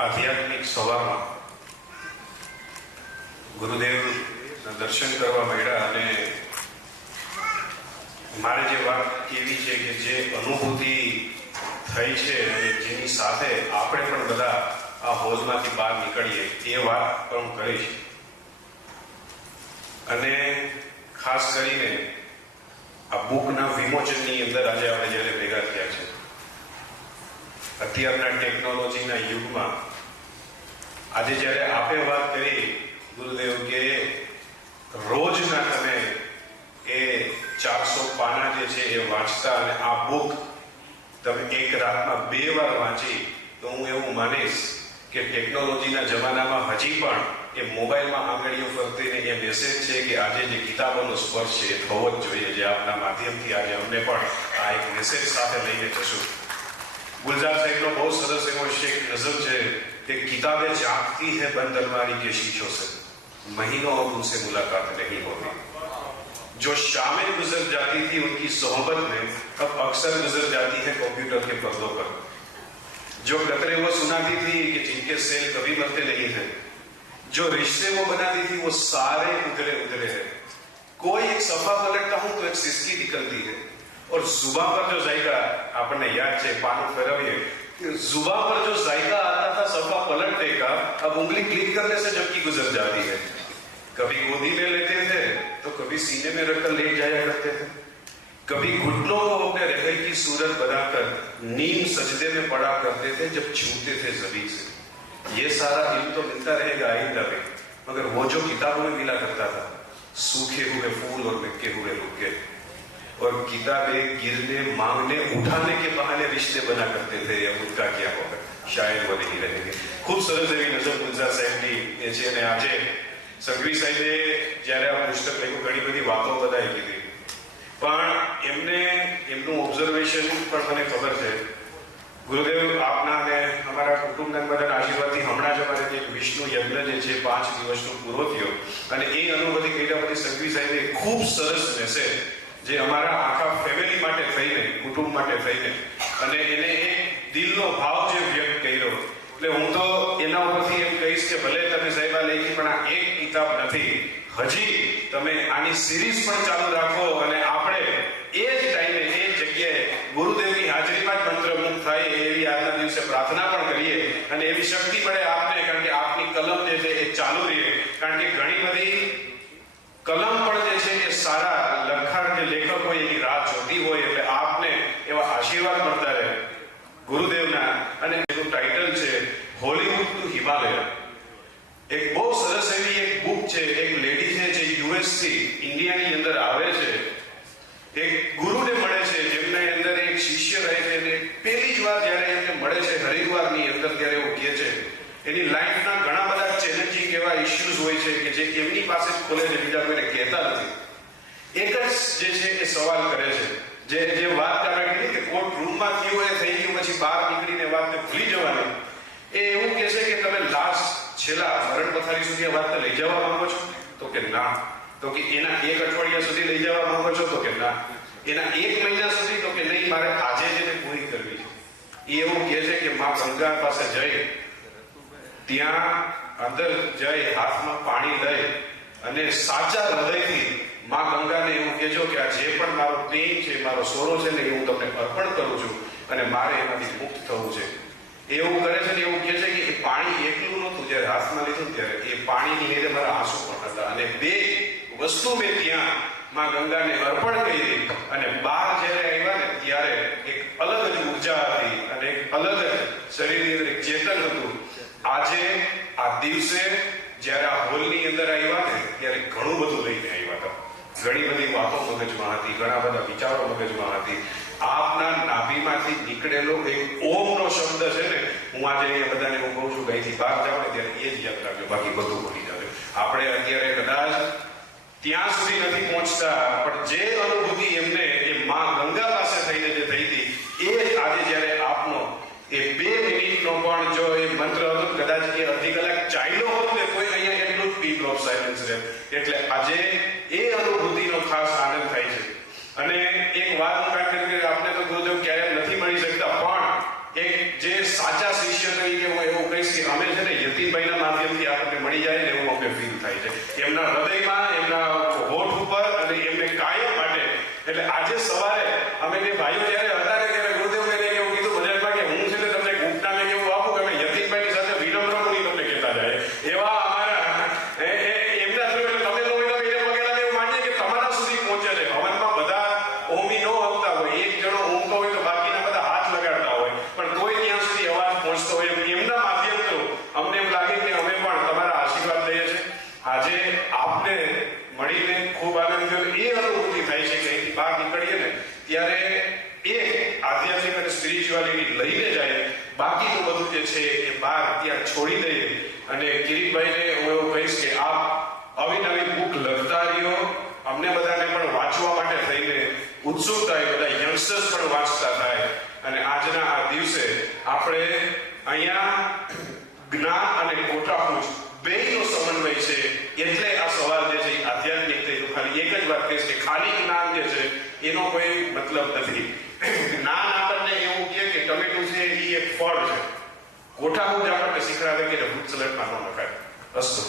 આધ્યાત્મિક સવારમાં ગુરુદેવના દર્શન કરવા મળ્યા અને મારે જે વાત કેવી છે કે જે અનુભૂતિ થઈ છે અને જેની સાથે આપણે પણ બધા આ હોલમાંથી બહાર નીકળીએ એ વાત પણ કરીશ. અને ખાસ કરીને આ બુકના વિમોચનની અંદર આજે આપણે જ્યારે ભેગા થયા છે, અત્યારના ટેકનોલોજીના યુગમાં આજે જ્યારે આપણે વાત કરી ગુરુદેવ કે રોજના તમે એ 400 પાના જે છે એ વાંચતા અને આ બુક તમે એક રાતમાં 2 વાર વાંચી, તો હું એવું માનીશ કે ટેકનોલોજીના જમાનામાં હજી પણ એ મોબાઈલમાં આંગળીઓ ફરતીને એ મેસેજ છે કે આજે જે કિતાબોનો સ્પર્શ છે એ થવો જ જોઈએ, જે આપના માધ્યમથી આજે અમને પણ આ એક મેસેજ સાથે લઈને જશું. ગુલजार સાહેબનો બહુ સરસ એવો શેખ નઝમ છે कि किताबें जागती है बंद अलमारी के शीशों से, महीनों और उनसे मुलाकात नहीं होती. जो शामें गुजर जाती थी उनकी सोहबत में अब अक्सर गुजर जाती है कंप्यूटर के पर्दों पर. जो कतरे वो सुनाती थी कि जिनके सेल कभी मरते नहीं थे, जो रिश्ते वो बनाती थी वो सारे उधरे उधरे हैं. कोई एक सफा पलटता हूं तो एक सिसकी निकलती है और जुबान पर जो जायका आपने याद है पानी फरविए, जुबान पर जो जायका आता था सफा पलटने का, अब उंगली क्लिक करने से झपकी गुजर जाती है. कभी गोदी में लेते थे तो कभी सीने में रखकर ले जाया करते थे, कभी घुटनों को अपने रहल की सूरत बनाकर नीम सजदे में पड़ा करते थे जब छूते थे ज़मीन से. ये सारा इल्म तो मिलता रहेगा आइंदा में, मगर वो जो किताबों में मिला करता था, सूखे हुए फूल और बिके हुए रुके, और किताबें गिरने मांगने उठाने के बहाने रिश्ते बना करते थे, अब उनका क्या होगा, शायद वो नहीं रहेंगे. खूब सरस एवी नजर ગુલજાર સાહેબની એ છે. અને આજે સંઘવી સાહેબે જ્યારે આ પુસ્તક લખ્યું ઘણી બધી વાતો બધાએ કીધી, પણ એમને એમનું ઓબ્ઝર્વેશન પણ મને ખબર છે. ગુરુદેવ આપના અને અમારા કુટુંબના બધાના આશીર્વાદથી હમણાં જ અમારે એક વિષ્ણુ યજ્ઞ જે છે 5 દિવસનો પૂરો થયો, અને એ અનુભૂતિ કર્યા પછી સંઘવી સાહેબે ખૂબ સરસ મેસેજ જે અમારા આખા ફેમિલી માટે થઈને, કુટુંબ માટે થઈને, અને એને એક દિલનો ભાવ જે વ્યક્ત કર્યો, એટલે હું તો એના ઉપરથી એમ કહીશ કે ભલે તમે સાહેબ આ લખી પણ આ એક કિતાબ નથી, હજી તમે આની સિરીઝ પણ ચાલુ રાખો અને આપણે એ જ ટાઈમે એ જગ્યાએ ગુરુદેવની હાજરીમાં જ મંત્રમુગ્ધ થાય એવી આજના દિવસે પ્રાર્થના પણ કરીએ અને એવી શક્તિ મળે આપને, કારણ કે આપની કલમ જે છે એ ચાલુ રહે. કારણ કે ઘણી બધી કલમ પણ જે છે એ સારા લખાણ જે લેખક હોય એની રાહ જોતી હોય, એટલે આપને એવા આશીર્વાદ મળતા રહે ગુરુદેવના. અને એનું ટાઇટલ છે હોલીવુડ ટુ હિમાલય. એક બહુ સરસ એવી એક બુક છે. એક લેડી છે જે યુએસ થી ઇન્ડિયાની અંદર આવે છે, એક ગુરુને મળે છે જેમના અંદર એક શિષ્ય રહે છે, અને પહેલી જ વાર જ્યારે એમને મળે છે હરિદ્વારની અંદર, ત્યારે એવું કહે છે એની લાઈફના ઘણા બધા ચેલેન્જિંગ એવા ઇશ્યુઝ હોય છે કે જે એમની પાસે જ ખોલે છે, બીજા કોઈને કહેતા નથી. એક જ જે છે એ સવાલ કરે છે, જે વાત આપણે કીધી કે કોર્ટ રૂમમાં થયું એ થઈ ગયું, પછી બહાર નીકળીને વાતને ભૂલી જવાની. એ એવું કહે છે કે તમે લાસ્ટ છેલ્લા મરણ પથારી સુધી આ વાતને લઈ જવા માંગો છો? તો કે ના. તો કે એના 1 અઠવાડિયા સુધી લઈ જવા માંગો છો? તો કે ના. એના 1 મહિના સુધી? તો કે નહીં, મારે આજે જ એને પૂરી કરવી છે. એ એવું કહે છે કે માં ગંગા પાસે જઈ, ત્યાં અંદર જઈ, હાથમાં પાણી લઈ અને સાચા હૃદયથી માં ગંગાને એવું કહેજો કે આ જે પણ મારો પેઇન છે, મારો સોરો છે ને, એ હું તમને અર્પણ કરું છું અને મારે એમાંથી મુક્ત થવું છે. એવું કરે છે ને એવું કહે છે કે એ પાણી એકલું નહોતું, જ્યારે હાથમાં લીધું ત્યારે એ પાણીની નીરે મારા આંસુ પણ હતા, અને 2 વસ્તુ મેં ત્યાં માં ગંગાને અર્પણ કરી, અને બહાર જ્યારે આવ્યા ને ત્યારે એક અલગ જ ઉર્જા હતી અને એક અલગ જ શરીરની અંદર એક ચેતન હતું. આજે આ દિવસે જ્યારે આ હોલની અંદર આવ્યા ને ત્યારે ઘણું બધું લઈને આવ્યા હતા. ઘણી બધી વાતો મગજમાં હતી, ઘણા બધા વિચારો મગજમાં હતી. આપના નાભીમાંથી નીકળેલો એક ઓમનો શબ્દ છે ને, હું આજે અહીંયા બધાને હું કહું છું કે અહીંથી બહાર જાવ ને ત્યારે એ જ યાદ રાખજો, બાકી બધું ભૂલી જાવ. આપણે અત્યારે કદાચ ત્યાં સુધી નથી પહોંચતા, પણ જે અનુભૂતિ એમને એ માં ગંગા પાસે થઈને જે થઈ હતી, એ જ આજે જ્યારે આપનો એ 2 મિનિટનો પણ જો એ મંત્ર હતો, કદાચ એ અડધી કલાક ચાલ્યો હોત ને કોઈ અહીંયા એટલું જ પીક ઓફ સાયલન્સ રહે. એટલે આજે એ અનુભૂતિનો ખાસ આનંદ થાય છે. અને એક વાત હું આપને તો ગુરુદેવ ક્યારેય નથી મળી શકતા, પણ એક જે સાચા શિષ્ય તરીકે હું એવું એવું કહીશ કે અમે છે ને યતીનભાઈના માધ્યમથી આપણને મળી જાય ને એવું અમને ફીલ થાય છે, એમના હૃદયમાં, એમના હોઠ ઉપર અને એમને કાયમ માટે. એટલે આજે સવારે અમે બે ભાઈઓ જ્યારે હતા ને ત્યારે ગુરુદેવભાઈને એવું કીધું બજારમાં કે હું છે ને તમને ઉપનામે એવું આપું કે અમે યતીનભાઈની સાથે વિનમ્ર મુનિ તમને કહેતા જાય. એવા અમારા એમના થ્રુ એટલે તમે લોકો એને વગેરે એવું માનીએ કે તમારા સુધી પહોંચે છે. હવનમાં બધા ઓમી નો આવતા હોય, એક જણો ઊંઘતો હોય તો બાકીના બધા હાથ લગાડતા હોય, પણ તોય ત્યાં સુધી અવાજ પહોંચતો હોય. એમના માધ્યમ થ્રુ અમને એમ લાગે કે અમે પણ તમારા આશીર્વાદ લઈએ છીએ. આજે આપને મળીને ખૂબ આનંદ થયો. એ અનુભૂતિ થાય છે કે અહીંથી બહાર નીકળીએ ને ત્યારે એક આધ્યાત્મિક અને સ્પિરિચ્યુઆલિટી લઈને જાય, બાકીનું બધું જે છે એ બહાર ત્યાં છોડી દઈએ. અને કિરીટભાઈને હું એવું કહીશ કે આપ અવિનવી બુક લખતા રહ્યો, અમને બધાને પણ વાંચવા માટે થઈને ઉત્સુક થાય, બધા યંગસ્ટર્સ પણ વાંચતા થાય. અને આજના આ દિવસે આપણે અહીંયા જ્ઞાન અને કોઠાપૂજ બેયનો સમન્વય છે. એટલે આ સવાલ જે છે આધ્યાત્મિક થઈ. ખાલી એક જ વાત કહીશ કે ખાલી જ્ઞાન જે છે એનો કોઈ મતલબ નથી. જ્ઞાન આપણને એવું કહે કે ટમેટું છે એ એક ફળ છે. કોઠાપૂજ આપણને શીખવાડે કે ભૂત સલેટમાં ન નખાય. અસ્તુ.